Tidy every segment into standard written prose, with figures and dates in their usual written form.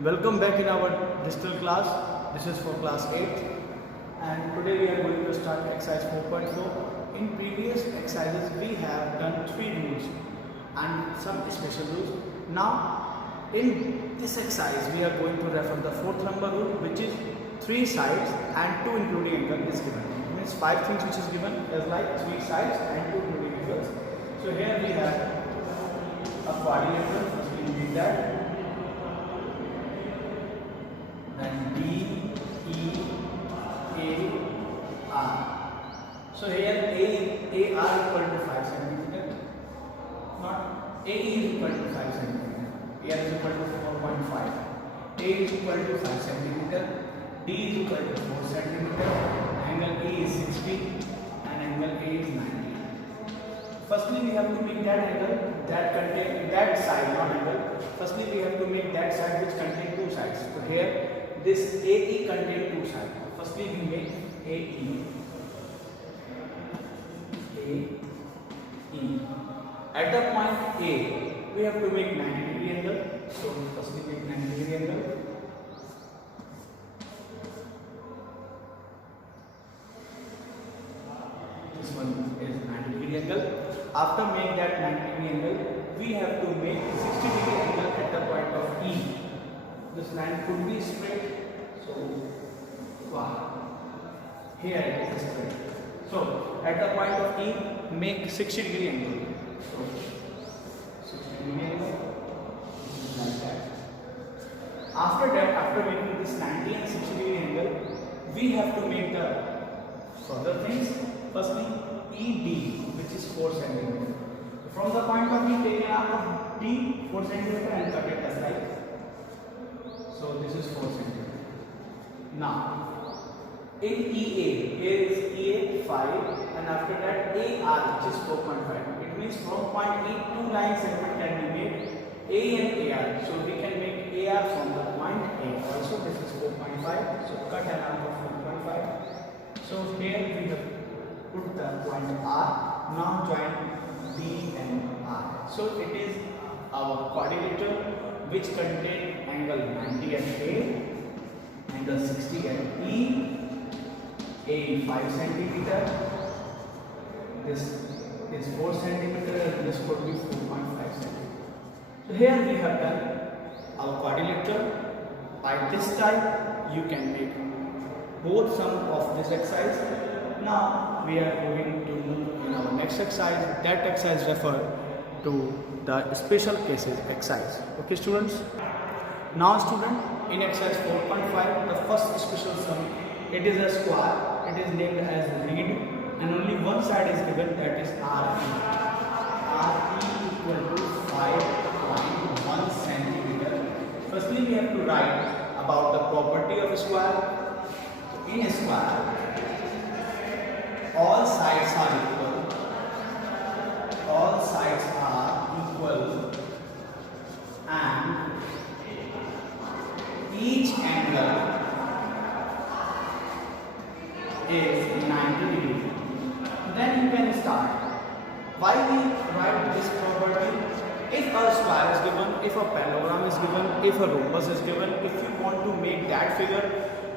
Welcome back in our digital class. This is for class 8 and today we are going to start exercise 4.4. In previous exercises we have done 3 rules and some special rules. Now in this exercise we are going to refer the 4th number rule, which is 3 sides and 2 including angle is given. It means 5 things which is given as like 3 sides and 2 including angles. So here we have a quadrilateral. First we need that. Then D, E, A, R. So here A R equal to 5 centimeter. Not A E is equal to 5 centimeter. A R is equal to 4.5. A is equal to 5 centimeter. D is equal to 4 centimeter. Angle E is 60 and angle A is 90. Firstly, we have to make that angle that contain that side, not angle. Firstly, we have to make that side which contain 2 sides. So here this AE contains 2 sides. Firstly, we make AE. At the point A, we have to make 90-degree angle. So firstly, make 90-degree angle. This one is 90-degree angle. After making that 90-degree angle, we have to make 60-degree angle at the point of E. This line could be straight, so here it is straight. So at the point of E, make 60-degree angle. So 60-degree angle, like that. After that, after making this 90 and 60-degree angle, we have to make the further things. Firstly, ED, which is 4 centimeter. From the point of E, take an arc of D 4 centimeter and cut it as like. So this is 4 centimeter. Now, in EA, here is EA 5 and after that AR, which is 4.5. It means from point E, 2 line segment can be made, A and AR. So we can make AR from the point A. Also this is 4.5. So cut an arc of 4.5. So here we have put the point R. Now join B and R. So it is our quadrilateral which contain angle 90 at A, angle 60 at E, A 5 centimeter, this is 4 centimeter and this would be 4.5 centimeter. So here we have done our quadrilateral. By this type you can make both sum of this exercise. Now we are going to move in our next exercise. That exercise refer to the special cases exercise. Okay students. Now student, in exercise 4.5, the first special sum, it is a square. It is named as reed and only one side is given, that is RE. RE equal to 5.1 centimeter. Firstly we have to write about the property of a square. In a square, all sides are equal. All sides are equal and each angle is 90 degrees. Then you can start. Why we write this property? If a square is given, if a parallelogram is given, if a rhombus is given, if you want to make that figure,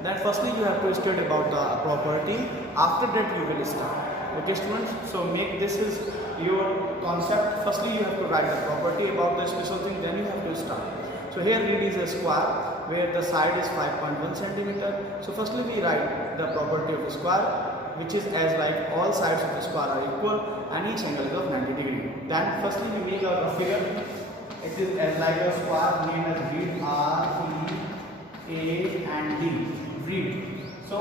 then firstly you have to study about the property. After that you will start. Okay students, so make this is your concept. Firstly you have to write the property about the special thing, then you have to start. So here reed is a square where the side is 5.1 centimeter. So firstly we write the property of a square, which is as like all sides of the square are equal and each angle is of 90 degree. Then firstly we make a figure. It is as like a square named as reed, R, E, A and D. Reed. So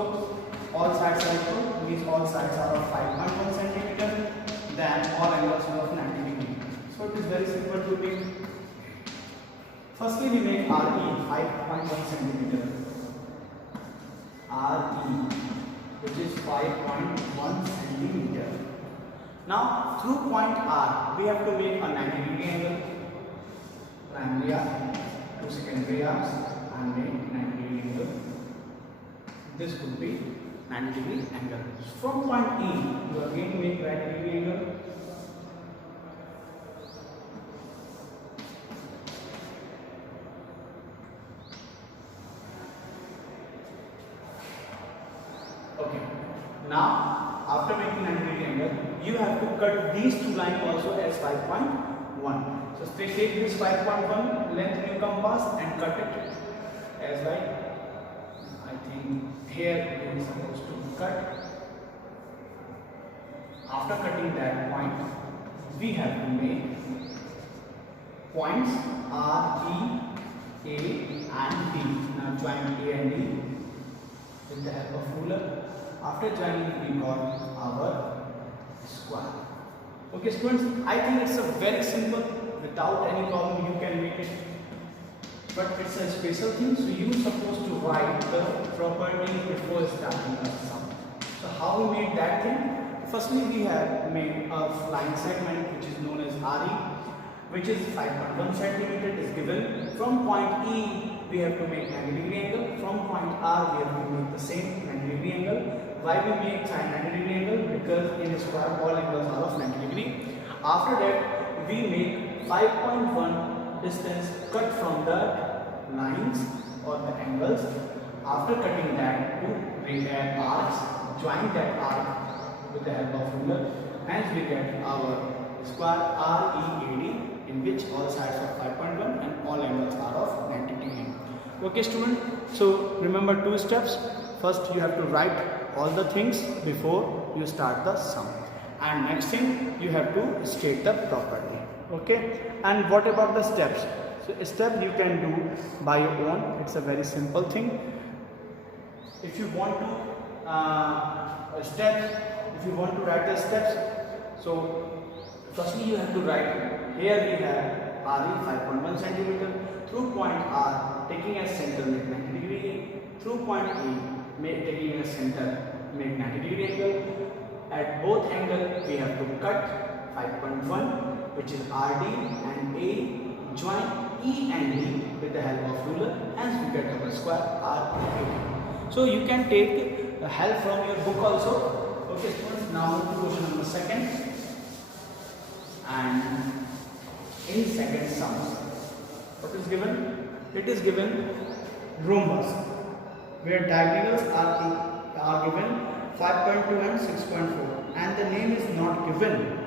all sides are equal, means all sides are of 5.1 centimeter. Then all angles are of 90 degree. So it is very simple to make. Firstly we make RE 5.1 centimeter. RE, which is 5.1 centimeter. Now through point R we have to make a 90 degree angle. Primary arc to secondary arcs and make 90 degree angle. This would be 90 degree angle. From point E you again make 90 degree angle. Now, after making 90-degree angle, you have to cut these two lines also as 5.1. So take this 5.1 length new compass and cut it as like, I think here you are supposed to cut. After cutting that point, we have to make points R, E, A and D. Now join A and D with the help of ruler. After joining, we got our square. Okay students, I think it's a very simple, without any problem you can make it. But it's a special thing, so you're supposed to write the property before starting a sum. So how we made that thing? Firstly, we have made a line segment which is known as RE, which is 5.1 centimeter is given. From point E, we have to make 90-degree angle. From point R, we have to make the same 90-degree angle. Why we make 90-degree angle? Because in a square, all angles are of 90 degree. After that, we make 5.1 distance cut from the lines or the angles. After cutting that, we add arcs, join that arc with the help of ruler, and we get our square READ, in which all sides are 5.1 and all angles are of 90 degree. Okay student, so remember two steps. First you have to write all the things before you start the sum, and next thing you have to state the property. Okay, and what about the steps? So a step you can do by your own. It's a very simple thing. If you want to if you want to write the steps, so firstly you have to write, here we have RE 5.1 centimeter, through point R taking as center make 90 degree, through point E taking as center make 90 degree angle. At both angles we have to cut 5.1, which is RD and A, join E and D with the help of ruler, and we get our square RE. So you can take help from your book also. Okay students, now move to question number 2. And in second sum, what is given? It is given rhombus, where diagonals are given 5.2 and 6.4, and the name is not given.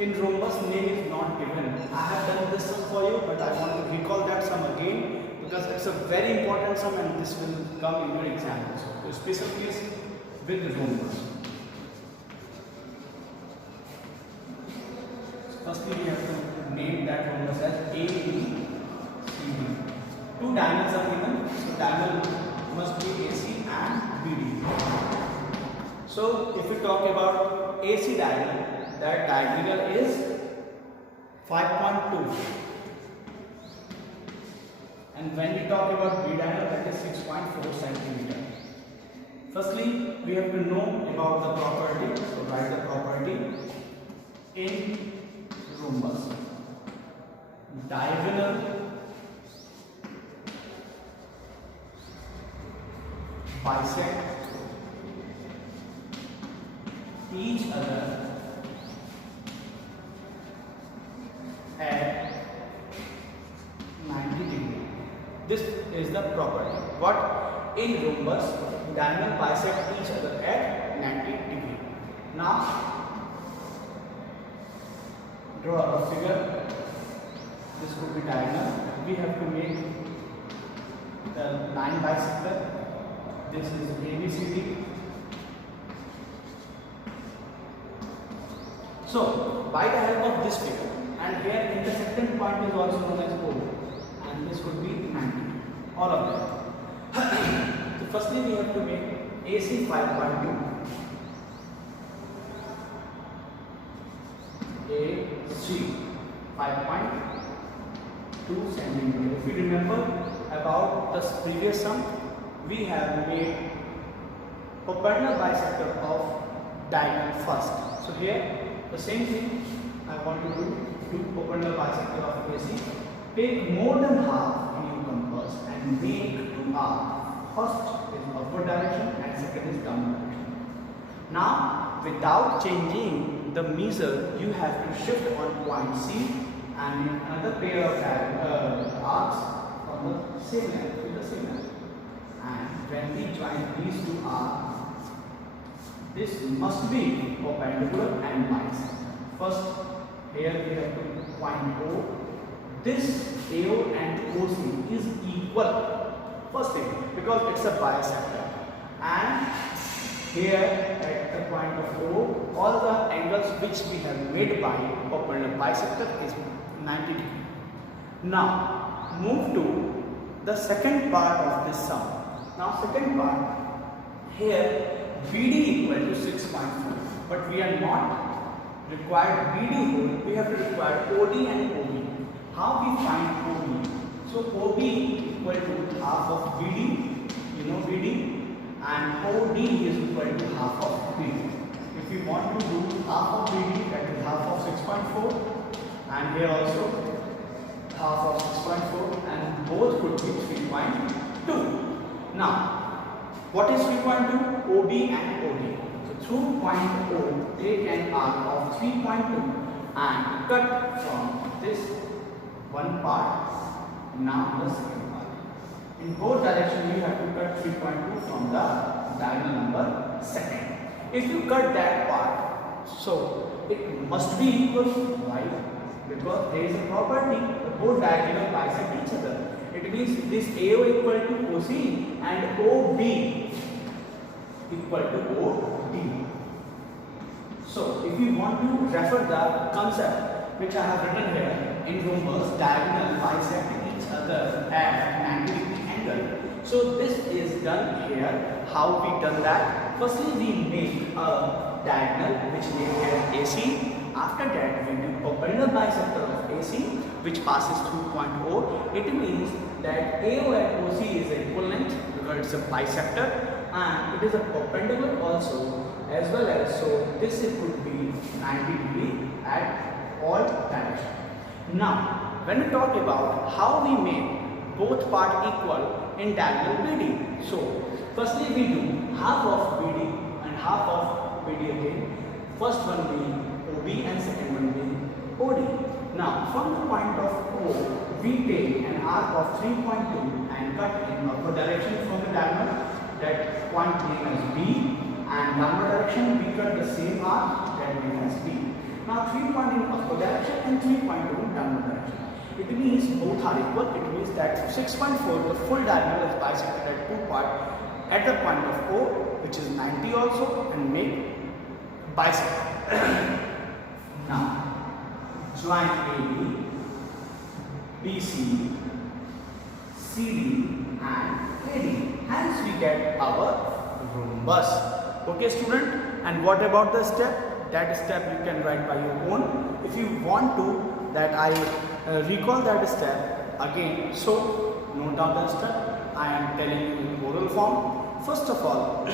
In rhombus, name is not given. I have done this sum for you, but I want to recall that sum again because it's a very important sum and this will come in your exam also. So special case with the rhombus. Firstly, we have to name that rhombus as A, B, C, D. Two diagonals are given, so diagonal must be AC and BD. So, if we talk about AC diagonal, that diagonal is 5.2, and when we talk about B diagonal, that is 6.4 centimeter. Firstly, we have to know about the property. So, write the property in rhombus. Diagonal bisect each other at 90 degree. This is the property. What? In rhombus, diagonal bisect each other at 90 degree. Now draw a figure. This could be diagonal. We have to make the line bisector. This is ABCD. So, by the help of this figure, and here intersecting point is also known as O, and this could be 90. All of them. So, firstly, we have to make AC 5.2. AC 5.2 centimeter. If you remember about the previous sum, we have made perpendicular bisector of diagonal first. So here the same thing I want to do perpendicular bisector of AC. Take more than half in your compass and make two arcs. First is upward direction and second is downward direction. Now without changing the measure, you have to shift on point C and in another pair of arcs from the same length with the same length. And when we join these two arcs, this must be perpendicular and bisect. First, here we have to point O. This AO and OC is equal. First thing, because it's a bisector, and here at the point of O, all the angles which we have made by perpendicular bisector is 90 degree. Now move to the second part of this sum. Now second part, here BD equal to 6.4, but we are not required BD whole, we have to require OD and OB. How we find OB? So OB equal to half of BD, you know BD, and OD is equal to half of BD. If we want to do half of BD, that is half of 6.4, and here also half of 6.4, and both could be 3.2. Now, what is 3.2? OB and OD. So through point O, take an arc of 3.2 and cut from this one part, now the second part. In both directions, you have to cut 3.2 from the diagonal number second. If you cut that part, so it must be equal. Why? Because there is a property, both diagonal bisect each other. It means this AO equal to OC and OB equal to OD. So if you want to refer the concept which I have written here in rhombus, diagonal bisect each other at 90 degree angle. So this is done here. How we done that? Firstly, we make a diagonal which name here AC. After that, we do perpendicular bisector of AC which passes through point O. It means that AO and OC is equivalent because it's a bisector, and it is a perpendicular also as well as, so this it could be 90 degree at all directions. Now, when we talk about how we make both part equal in diagonal BD, so firstly we do half of BD and half of BD again. First one being OB and second one being OD. Now, from the point of O, we take an arc of 3.2 and cut in upward direction from the diagonal, that point name as B, and downward direction we cut the same arc, that name as B. Now 3 point in upward direction and 3 point in downward direction. It means both are equal. It means that 6.4, the full diagonal is bisected at two parts at the point of O, which is 90 also, and make bisect. Now join AB, BC, CD and AD. Hence we get our rhombus. Okay student, and what about the step? That step you can write by your own. If you want to that I recall that step again, so note down the step. I am telling you in oral form. First of all,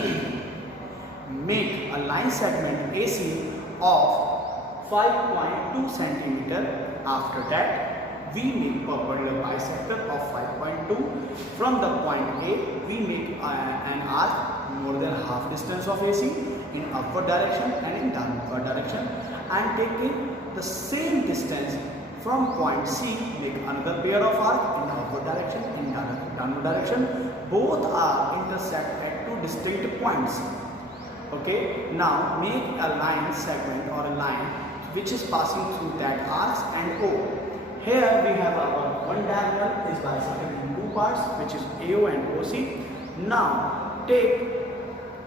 make a line segment AC of 5.2 cm. After that, we make perpendicular bisector of 5.2. From the point A, we make an arc more than half distance of AC in upward direction and in downward direction, and taking the same distance from point C, make another pair of arc in upward direction, in downward direction. Both are intersect at two distinct points. Okay, now make a line segment or a line which is passing through that arcs and O. Here we have our one diagonal is bisected in two parts, which is AO and OC. Now take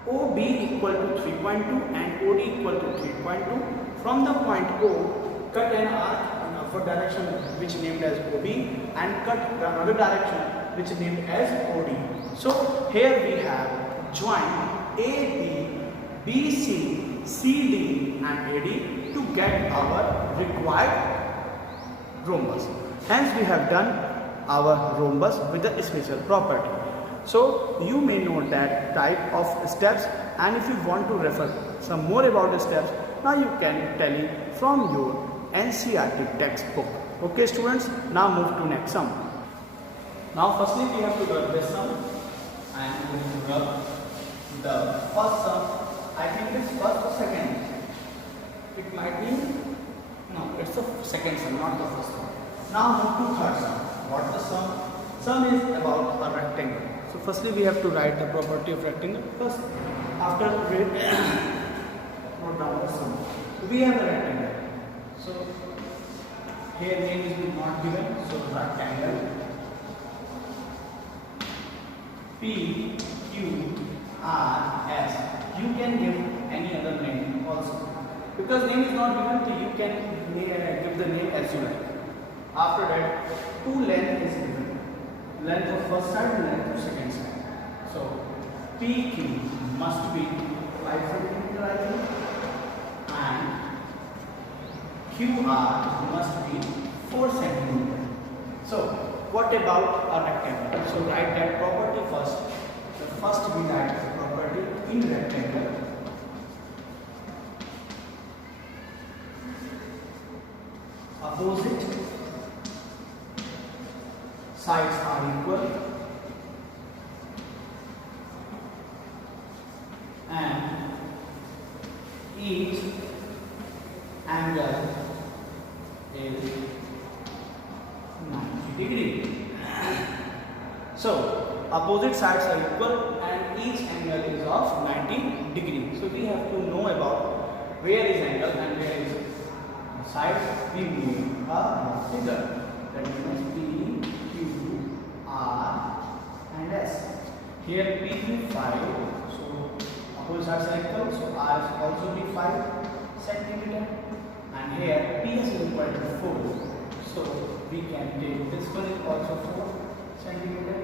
OB equal to 3.2 and OD equal to 3.2. From the point O, cut an arc in upward direction which named as OB, and cut the other direction which is named as OD. So here we have joined AB, BC, CD and AD to get our required rhombus. Hence we have done our rhombus with the special property. So you may know that type of steps, and if you want to refer some more about the steps, now you can tally from your NCERT textbook. Okay students, now move to next sum. Now firstly we have to rub this sum, and we have to rub the first sum. I think it's first or second. It might be, no, it's the second sum, not the first one. Now move to third sum. What the sum? Sum is about a rectangle. So firstly we have to write the property of rectangle. First, after note down the sum. We have a rectangle. So here name is not given, so rectangle P Q R S. You can give any other name also, because name is not given, so you can give the name as you like. After that, two length is given, length of first side and length of second side. So PQ must be 5 cm, I think, and QR must be 4 cm. So what about a rectangle? So write that property first. So first we write the property in rectangle. Opposite sides are equal and each angle is 90 degree. So opposite sides are equal and each angle is of 90 degree. So we have to know about where is angle and where is sides. We need a figure, that means P, Q, R and S. Here P is 5, so opposite sides are equal, so R is also be 5 centimeter, and here PS is equal to 4, so we can take this one is also 4 centimeter.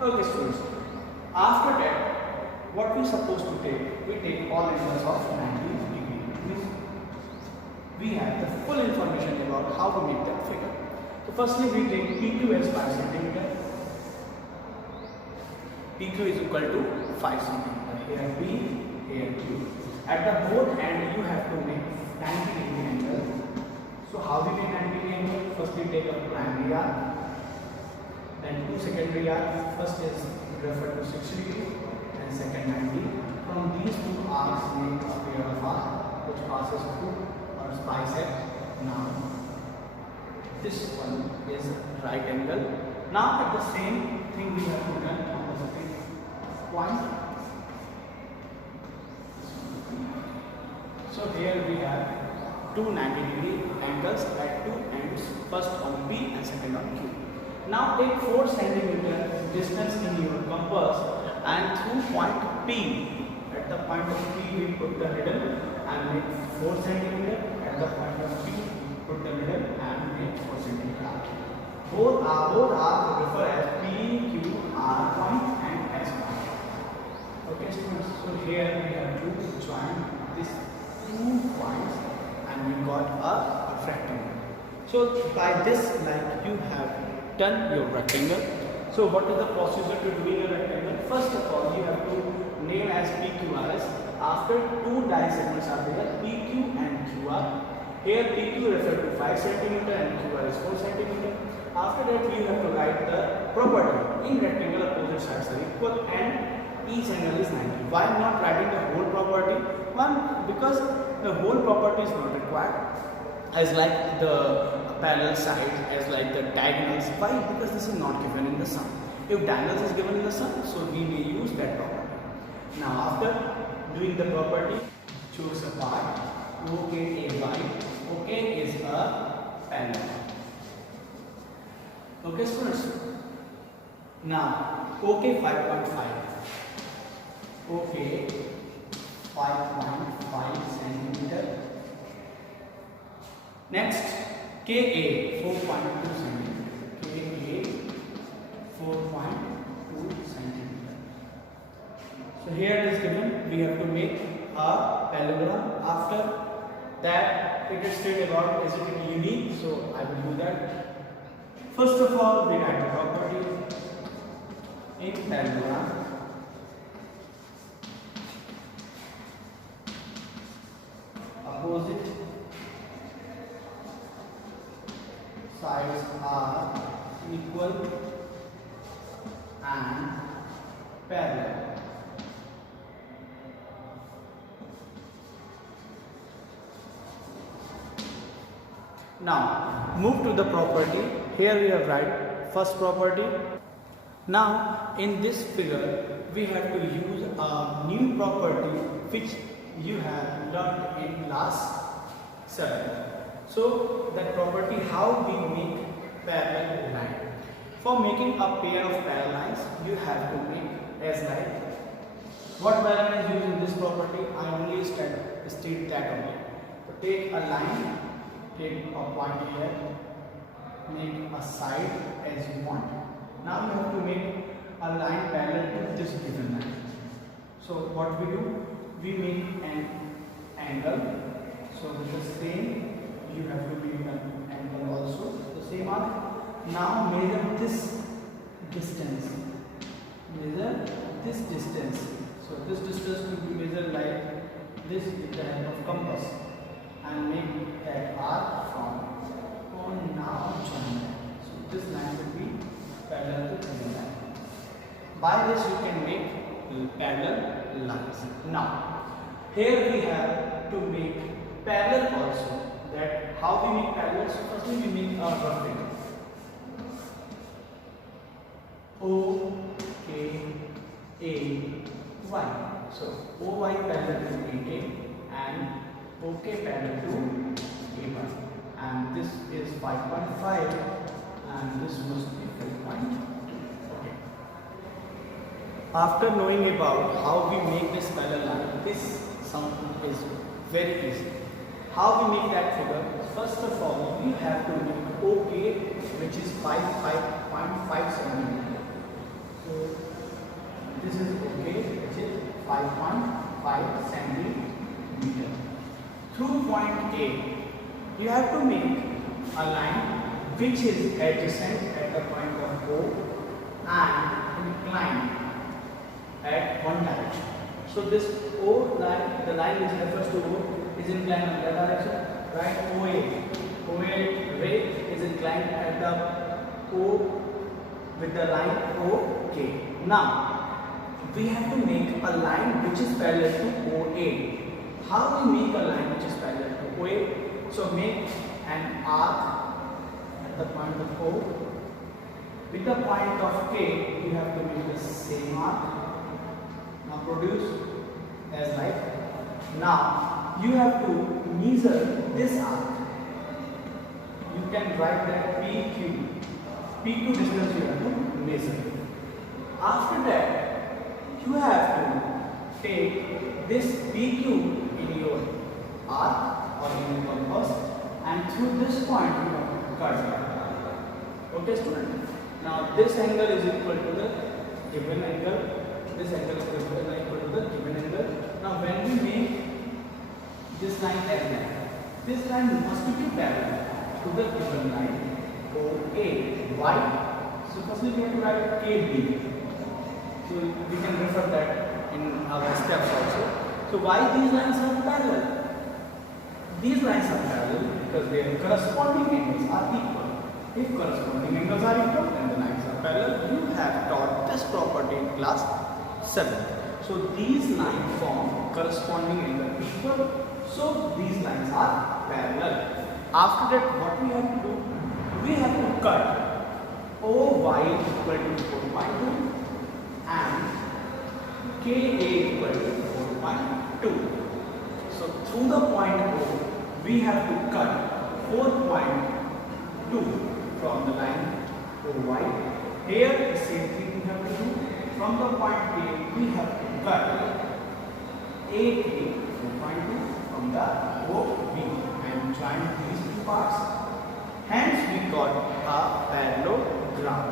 Okay students, after that what we supposed to take? We take all angles of 90 degree. Means we have the full information about how to make that figure. So firstly we take PQ as 5 centimeter. PQ is equal to 5 centimeter. Here P, here Q. At the both end you have to make 90 degree angle. So how we make 90 degree angle? First we take a primary arc, then two secondary arc. First is referred to 60 degree and second 90. From these two arcs make a pair of arc which passes through or bisect. Now this one is right angle. Now at the same thing we have to done on the second point. So here we have two 90 degree angles at two ends, first on P and second on Q. Now take 4 centimeter distance in your compass and through point P. At the point of P we put the needle and make 4 centimeter. At the point of Q we put the needle and make 4 centimeter. Both are referred as P, Q, R point and S point. Okay students, so here we have to join these 2 points and we got a rectangle. So by this, like, you have done your rectangle. So what is the procedure to doing a rectangle? First of all, you have to name as PQRS. After two disegments are there, PQ and QR. Here PQ refers to 5 cm and QR is 4 cm. After that, you have to write the property. In rectangle, opposite sides are equal and each angle is 90. Why not writing the whole property? One, because the whole property is not required, as like the parallel sides, as like the diagonals. Why? Because this is not given in the sum. If diagonals is given in the sum, so we may use that property. Now after doing the property, choose a part. OKAY. OK is a parallel. Okay students. Now OK 5.5. OK 5.5 centimeter. Next KA 4.2 centimeter. KA 4.2 centimeter. So here it is given. We have to make a parallelogram. After that, it is stated about is it unique. So I will do that. First of all, we write the property in parallelogram. Opposite sides are equal and parallel. Now move to the property. Here we have write first property. Now in this figure we have to use a new property which you have learned in class 7. So that property, how we make parallel line. For making a pair of parallel lines, you have to make as like what parallel is used in this property. I only state that only. So take a line, take a point here, make a side as you want. Now you have to make a line parallel to this given line. So what we do, we make an angle. So with the same, you have to make an angle also, the same arc. Now measure this distance. Measure this distance. So this distance will be measured like this with the help of compass, and make that arc from now join. So this line will be parallel to this line. By this you can make parallel lines. Now here we have to make parallel also. That how we make parallel? So firstly we make a rough figure. O, K, A, Y. So OY parallel to AK and OK parallel to A1. And this is 5.5 and this must be 5.2. Okay. After knowing about how we make this parallel line, this sum is very easy. How we make that figure? First of all, we have to make OK, which is 5.5 centimeter. So this is OK, which is 5.5 centimeter. Through point A, you have to make a line which is adjacent at the point of O and inclined at one direction. So this O line, the line which refers to O, is inclined in that direction, right? OA ray is inclined at the O with the line OK. Now we have to make a line which is parallel to OA. How we make a line which is parallel to OA? So make an arc at the point of O. With the point of K, you have to make the same arc. Now produce as like. Now you have to measure this arc. You can write that PQ. PQ distance you have to measure. After that, you have to take this PQ in your arc or in your compass, and through this point you have to cut it. Okay, student? Now this angle is equal to the given angle. This angle is equal to the given angle. Now when we make this line as line, this line must be parallel to the given line OA. Why? So firstly we have to write KB. So we can refer that in our steps also. So why these lines are parallel? These lines are parallel because their corresponding angles are equal. If corresponding angles are equal, then the lines are parallel. You have taught this property in class 7. So these lines form corresponding angle equal. So these lines are parallel. After that, what we have to do? We have to cut OY equal to 4.2 and KA equal to 4.2. So through the point O, we have to cut 4.2 from the line OY. Here the same thing we have to do. From the point A, we have to cut AK 4.2 from the OB and join these two parts. Hence we got a parallelogram.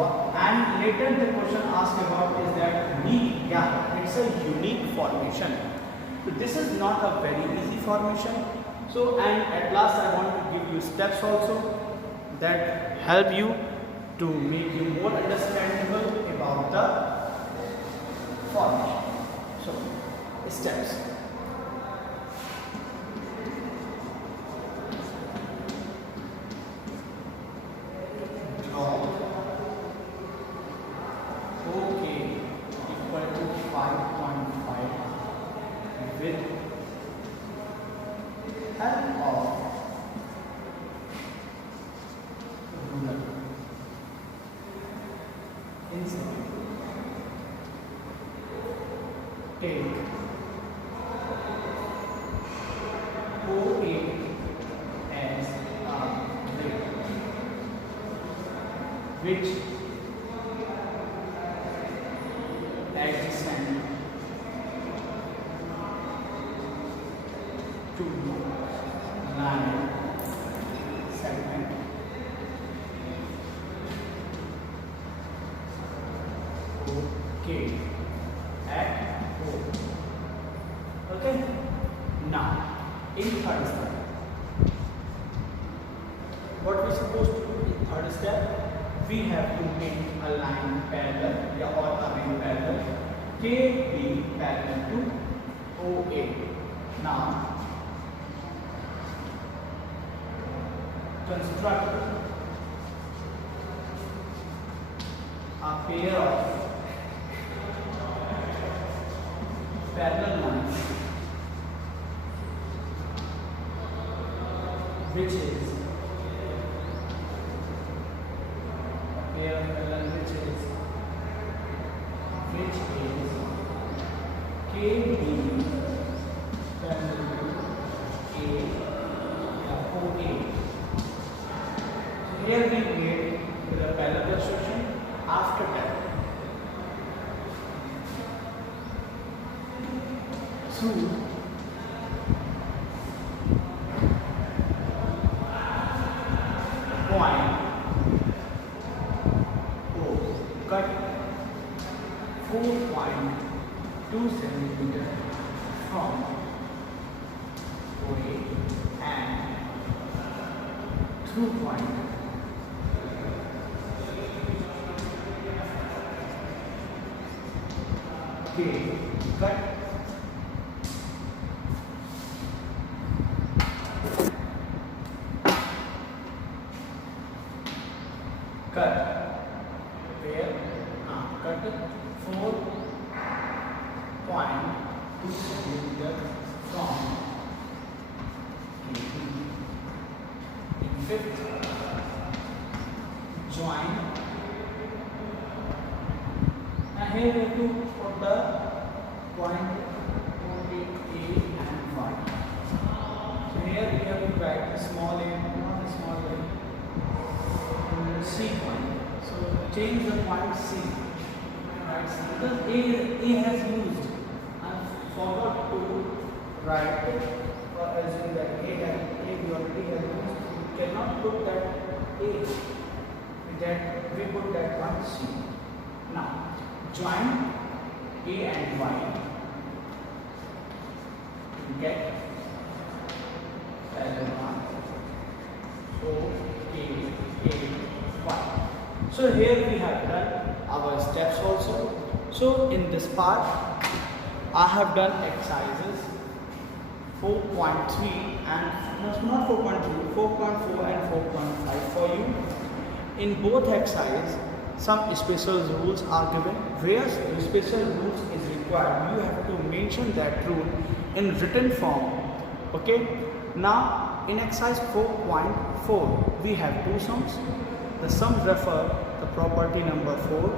And later the question asked about is that unique. Yeah, it's a unique formation. So this is not a very easy formation. So and at last I want to give you steps also that help you to make you more understandable about the formation. So steps. Draw OK equal to 5.5 with help of ruler. Insert. Take which adjacent to line segment okay at O. Okay, now in third step, what we supposed to do in third step, we have to make a line parallel or a line parallel KB parallel to OA. Now construct a pair of parallel lines which is pair of parallel which is KB parallel to OA. Here we made the parallel construction. After that, through point O, cut 4.2 cm from OA and through point K, cut where cut 4.2 cm from in fifth join, and here we have to put the point only A and Y. So here we have to write a small a, not a small a, C point. So change the point C. Right? Because A has used and forgot to write or assume that A we already have used. We cannot put that A. That we put that one C. Now join A and Y. Get parallel one. O A Y. So here we have done our steps also. So in this part, I have done exercises 4.3 and not 4.3, 4.4 and 4.5 for you. In both exercises, some special rules are given. Where special rules is required, you have to mention that rule in written form. Okay. Now in exercise 4.4, we have two sums. The sums refer the property number 4,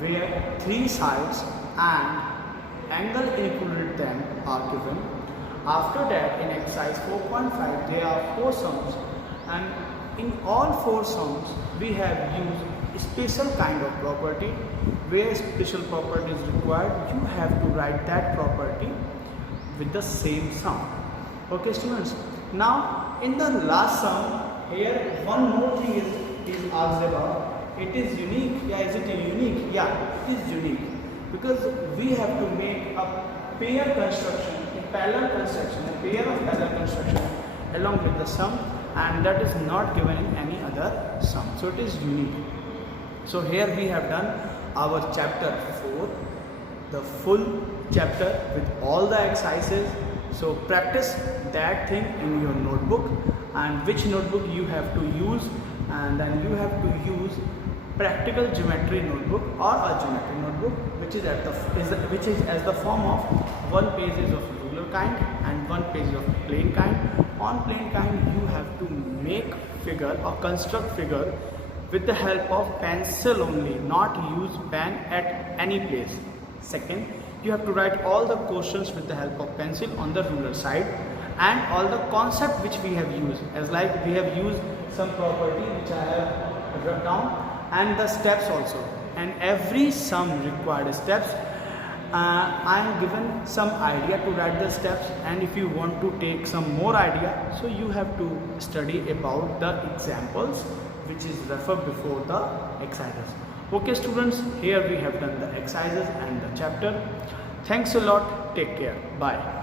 where three sides and angle included them are given. After that, in exercise 4.5, there are four sums, and in all four sums, we have used a special kind of property. Where special property is required, you have to write that property with the same sum. Okay, students. Now, in the last sum, here one more thing is asked about. It is unique. Yeah, is it unique? Yeah, it is unique because we have to make a pair construction, a parallel construction, a pair of parallel construction along with the sum, and that is not given in any other sum. So it is unique. So here we have done our chapter 4, the full chapter with all the exercises. So practice that thing in your notebook, and which notebook you have to use, and then you have to use practical geometry notebook or a geometry notebook which is as the form of one page is of ruler kind and one page of plane kind. On plane kind you have to make figure or construct figure with the help of pencil only, not use pen at any place. Second, you have to write all the questions with the help of pencil on the ruler side, and all the concept which we have used, as like we have used some property which I have written down, and the steps also, and every sum required steps. I am given some idea to write the steps, and if you want to take some more idea, so you have to study about the examples which is referred before the exercises. Okay students, here we have done the exercises and the chapter. Thanks a lot, take care, bye.